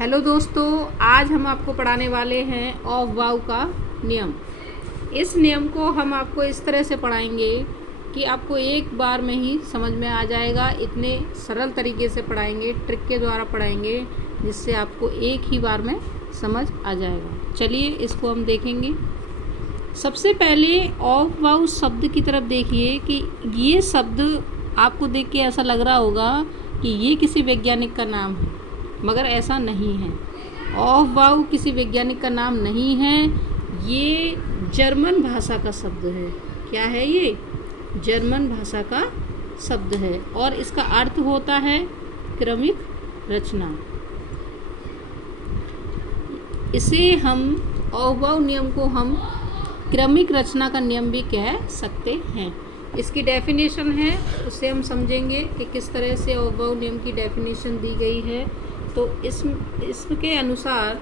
Hello दोस्तों, आज हम आपको पढ़ाने वाले हैं ऑफ वाव का नियम। इस नियम को हम आपको इस तरह से पढ़ाएंगे कि आपको एक बार में ही समझ में आ जाएगा। इतने सरल तरीके से पढ़ाएंगे, ट्रिक के द्वारा पढ़ाएंगे, जिससे आपको एक ही बार में समझ आ जाएगा। चलिए इसको हम देखेंगे। सबसे पहले ऑफ वाव शब्द की तरफ देखिए कि ये शब्द आपको देख के ऐसा लग रहा होगा कि ये किसी वैज्ञानिक का नाम है, मगर ऐसा नहीं है। ऑफ वाव किसी वैज्ञानिक का नाम नहीं है, ये जर्मन भाषा का शब्द है। क्या है ये? जर्मन भाषा का शब्द है और इसका अर्थ होता है क्रमिक रचना। इसे हम ऑफ वाव नियम को हम क्रमिक रचना का नियम भी कह सकते हैं। इसकी डेफिनेशन है, उससे हम समझेंगे कि किस तरह से ऑफ वाव नियम की डेफिनेशन दी गई है। तो इसके अनुसार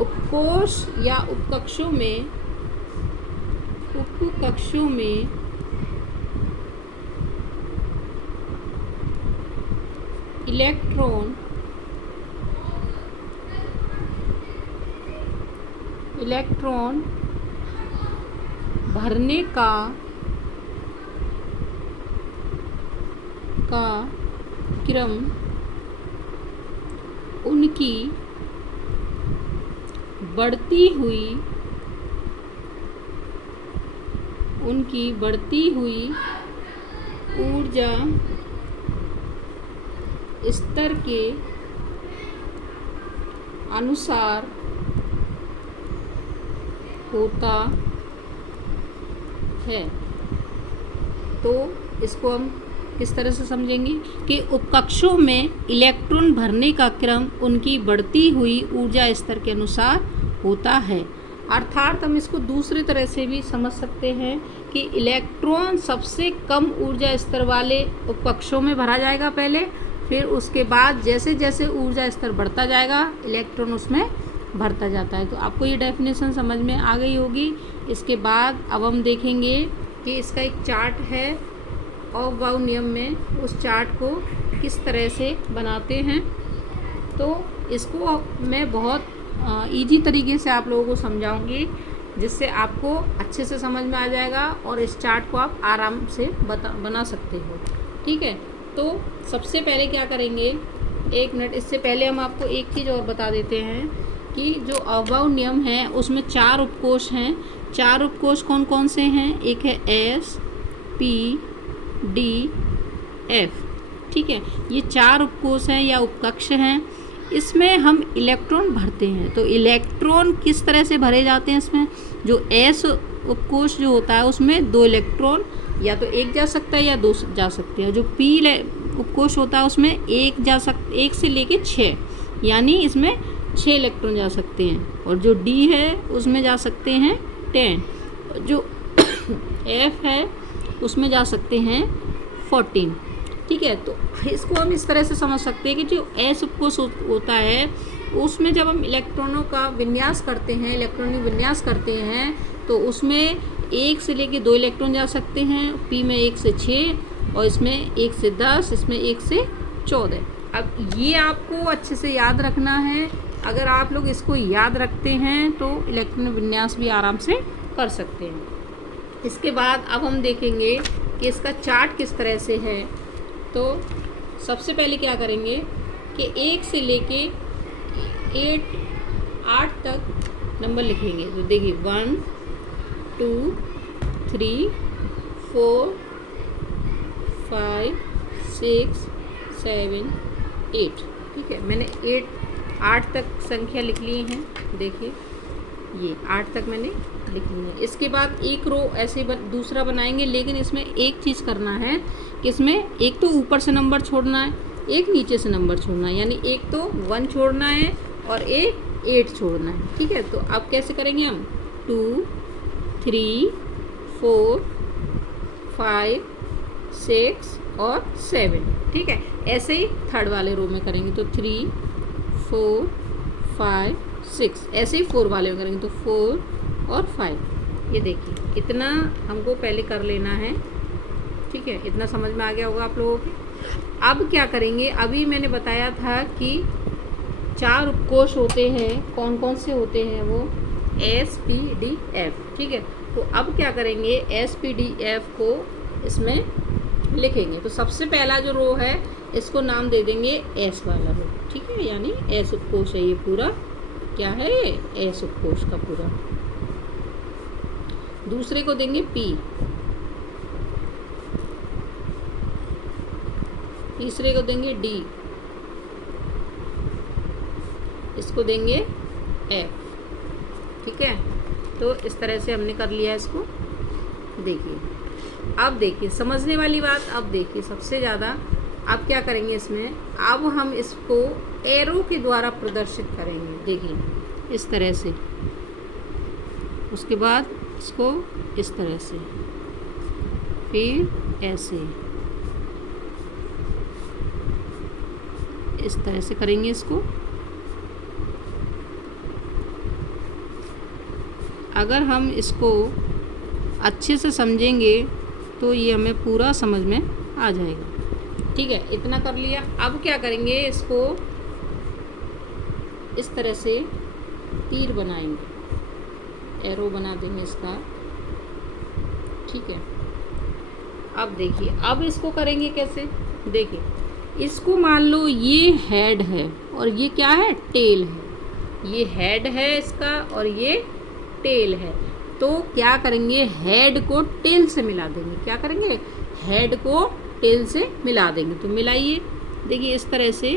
उपकोष या उपकक्षों में इलेक्ट्रॉन भरने का क्रम उनकी बढ़ती हुई ऊर्जा स्तर के अनुसार होता है। तो इसको हम किस तरह से समझेंगे कि उपकक्षों में इलेक्ट्रॉन भरने का क्रम उनकी बढ़ती हुई ऊर्जा स्तर के अनुसार होता है। अर्थात हम इसको दूसरी तरह से भी समझ सकते हैं कि इलेक्ट्रॉन सबसे कम ऊर्जा स्तर वाले उपकक्षों में भरा जाएगा पहले, फिर उसके बाद जैसे जैसे ऊर्जा स्तर बढ़ता जाएगा इलेक्ट्रॉन उसमें भरता जाता है। तो आपको ये डेफिनेशन समझ में आ गई होगी। इसके बाद अब हम देखेंगे कि इसका एक चार्ट है ऑफ वाव नियम में, उस चार्ट को किस तरह से बनाते हैं। तो इसको मैं बहुत इजी तरीके से आप लोगों को समझाऊंगी, जिससे आपको अच्छे से समझ में आ जाएगा और इस चार्ट को आप आराम से बना सकते हो। ठीक है, तो सबसे पहले क्या करेंगे, एक मिनट, इससे पहले हम आपको एक चीज़ और बता देते हैं कि जो ऑफ वाव नियम है उसमें 4 उपकोष हैं। 4 उपकोष कौन कौन से हैं? एक है एस, पी, डी, एफ। ठीक है, ये 4 उपकोष हैं या उपकक्ष हैं। इसमें हम इलेक्ट्रॉन भरते हैं। तो इलेक्ट्रॉन किस तरह से भरे जाते हैं? इसमें जो एस उपकोष जो होता है उसमें 2 इलेक्ट्रॉन या तो एक जा सकता है या 2 जा सकते हैं। जो पी उपकोष होता है उसमें एक से लेके 6, यानी इसमें 6 इलेक्ट्रॉन जा सकते हैं। और जो डी है उसमें जा सकते हैं 10। जो एफ है उसमें जा सकते हैं 14। ठीक है, तो इसको हम इस तरह से समझ सकते हैं कि जो एस उपकोष होता है उसमें जब हम इलेक्ट्रॉनों का विन्यास करते हैं, इलेक्ट्रॉनिक विन्यास करते हैं, तो उसमें 1 से लेके 2 इलेक्ट्रॉन जा सकते हैं। पी में 1 से 6 और इसमें 1 से 10, इसमें 1 से 14। अब ये आपको अच्छे से याद रखना है। अगर आप लोग इसको याद रखते हैं तो इलेक्ट्रॉनिक विन्यास भी आराम से कर सकते हैं। इसके बाद अब हम देखेंगे कि इसका चार्ट किस तरह से है। तो सबसे पहले क्या करेंगे कि 1 से लेके 8 तक नंबर लिखेंगे। तो देखिए 1 2 3 4 5 6 7 8। ठीक है, मैंने 8 तक संख्या लिख ली हैं। देखिए ये 8 तक मैंने लिख ली है। इसके बाद एक रो ऐसे दूसरा बनाएंगे, लेकिन इसमें एक चीज़ करना है कि इसमें एक तो ऊपर से नंबर छोड़ना है, एक नीचे से नंबर छोड़ना है। यानी एक तो 1 छोड़ना है और एक 8 छोड़ना है। ठीक है, तो अब कैसे करेंगे हम? 2 3 4 5 6 और 7। ठीक है, ऐसे ही थर्ड वाले रो में करेंगे। तो 3 4 5 6, ऐसे ही 4 वाले में करेंगे। तो 4 और 5। ये देखिए इतना हमको पहले कर लेना है। ठीक है, इतना समझ में आ गया होगा आप लोगों के। अब क्या करेंगे, अभी मैंने बताया था कि 4 उपकोष होते हैं, कौन कौन से होते हैं वो, SPDF, ठीक है। तो अब क्या करेंगे, SPDF को इसमें लिखेंगे। तो सबसे पहला जो रो है इसको नाम दे देंगे S वाला रो, ठीक है, यानी S उपकोष है ये पूरा, क्या है ये S उपकोष का पूरा। दूसरे को देंगे P, तीसरे को देंगे D, इसको देंगे F, ठीक है। तो इस तरह से हमने कर लिया इसको। देखिए, अब देखिए समझने वाली बात, अब देखिए सबसे ज़्यादा अब क्या करेंगे इसमें, अब हम इसको एरो के द्वारा प्रदर्शित करेंगे। देखिए इस तरह से, उसके बाद इसको इस तरह से, फिर ऐसे, इस तरह से करेंगे इसको। अगर हम इसको अच्छे से समझेंगे तो ये हमें पूरा समझ में आ जाएगा, ठीक है। इतना कर लिया। अब क्या करेंगे, इसको इस तरह से तीर बनाएंगे, एरो बना देंगे इसका, ठीक है। अब देखिए, अब इसको करेंगे कैसे, देखिए इसको मान लो ये हेड है और ये क्या है, टेल है। ये हेड है इसका और ये टेल है। तो क्या करेंगे, हेड को टेल से मिला देंगे। क्या करेंगे, हेड को टेल से मिला देंगे। तो मिलाइए, देखिए इस तरह से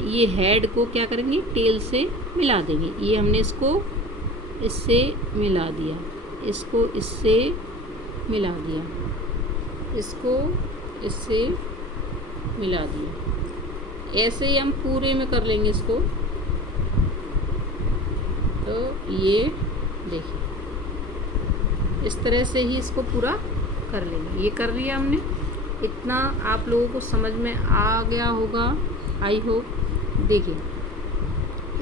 ये हेड को क्या करेंगे, टेल से मिला देंगे। ये हमने इसको इससे मिला दिया, इसको इससे मिला दिया, इसको इससे मिला दिया। ऐसे ही हम पूरे में कर लेंगे इसको। तो ये देखिए इस तरह से ही इसको पूरा कर लेंगे। ये कर लिया हमने। इतना आप लोगों को समझ में आ गया होगा, आई होप। देखिए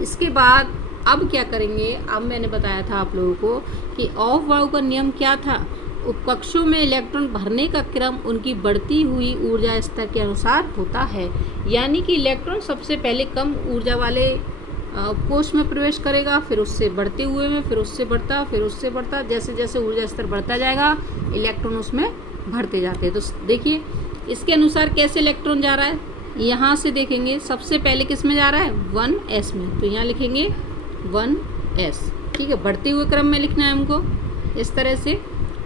इसके बाद अब क्या करेंगे, अब मैंने बताया था आप लोगों को कि ऑफ बाउ का नियम क्या था, उपकक्षों में इलेक्ट्रॉन भरने का क्रम उनकी बढ़ती हुई ऊर्जा स्तर के अनुसार होता है। यानी कि इलेक्ट्रॉन सबसे पहले कम ऊर्जा वाले कोष में प्रवेश करेगा, फिर उससे बढ़ते हुए में, फिर उससे बढ़ता, फिर उससे बढ़ता, जैसे जैसे ऊर्जा स्तर बढ़ता जाएगा इलेक्ट्रॉन उसमें भरते जाते हैं। तो देखिए इसके अनुसार कैसे इलेक्ट्रॉन जा रहा है, यहाँ से देखेंगे सबसे पहले किस में जा रहा है, 1s में। तो यहाँ लिखेंगे 1s, ठीक है। बढ़ते हुए क्रम में लिखना है हमको इस तरह से।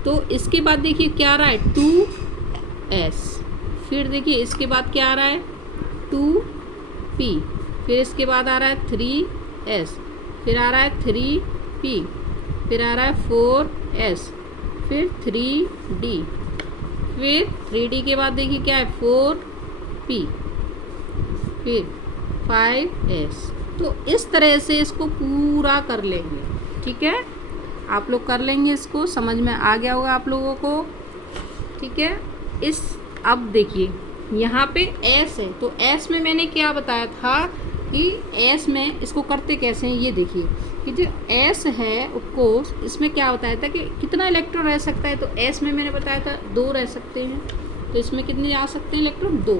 तो इसके बाद देखिए क्या आ रहा है, 2s। फिर देखिए इसके बाद क्या आ रहा है, 2p। फिर इसके बाद आ रहा है 3s, फिर आ रहा है 3p, फिर आ रहा है 4s, फिर 3d, फिर 3d के बाद देखिए क्या है, 4p, फिर 5s। तो इस तरह से इसको पूरा कर लेंगे, ठीक है। आप लोग कर लेंगे, इसको समझ में आ गया होगा आप लोगों को, ठीक है। अब देखिए यहाँ पे s है, तो s में मैंने क्या बताया था कि S में इसको करते कैसे हैं। ये देखिए कि जो S है उपकोष, इसमें क्या बताया था कि कितना इलेक्ट्रॉन रह सकता है। तो S में मैंने बताया था 2 रह सकते हैं। तो इसमें कितने जा सकते हैं इलेक्ट्रॉन, 2।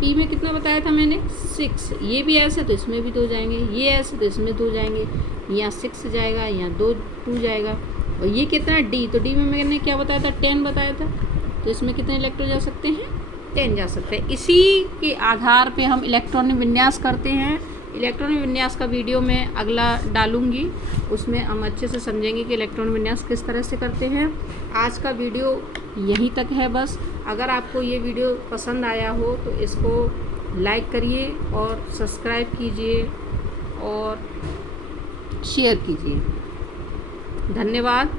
P में कितना बताया था मैंने, 6। ये भी S है तो इसमें भी 2 जाएंगे, ये S है तो इसमें 2 जाएंगे, यहाँ 6 जाएगा, यहाँ 2 जाएगा। और ये कितना D, तो D में मैंने क्या बताया था, 10 बताया था। तो इसमें कितने इलेक्ट्रॉन जा सकते हैं, 10 जा सकते हैं। इसी के आधार पे हम इलेक्ट्रॉनिक विन्यास करते हैं। इलेक्ट्रॉनिक विन्यास का वीडियो मैं अगला डालूंगी, उसमें हम अच्छे से समझेंगे कि इलेक्ट्रॉनिक विन्यास किस तरह से करते हैं। आज का वीडियो यहीं तक है बस। अगर आपको ये वीडियो पसंद आया हो तो इसको लाइक करिए और सब्सक्राइब कीजिए और शेयर कीजिए। धन्यवाद।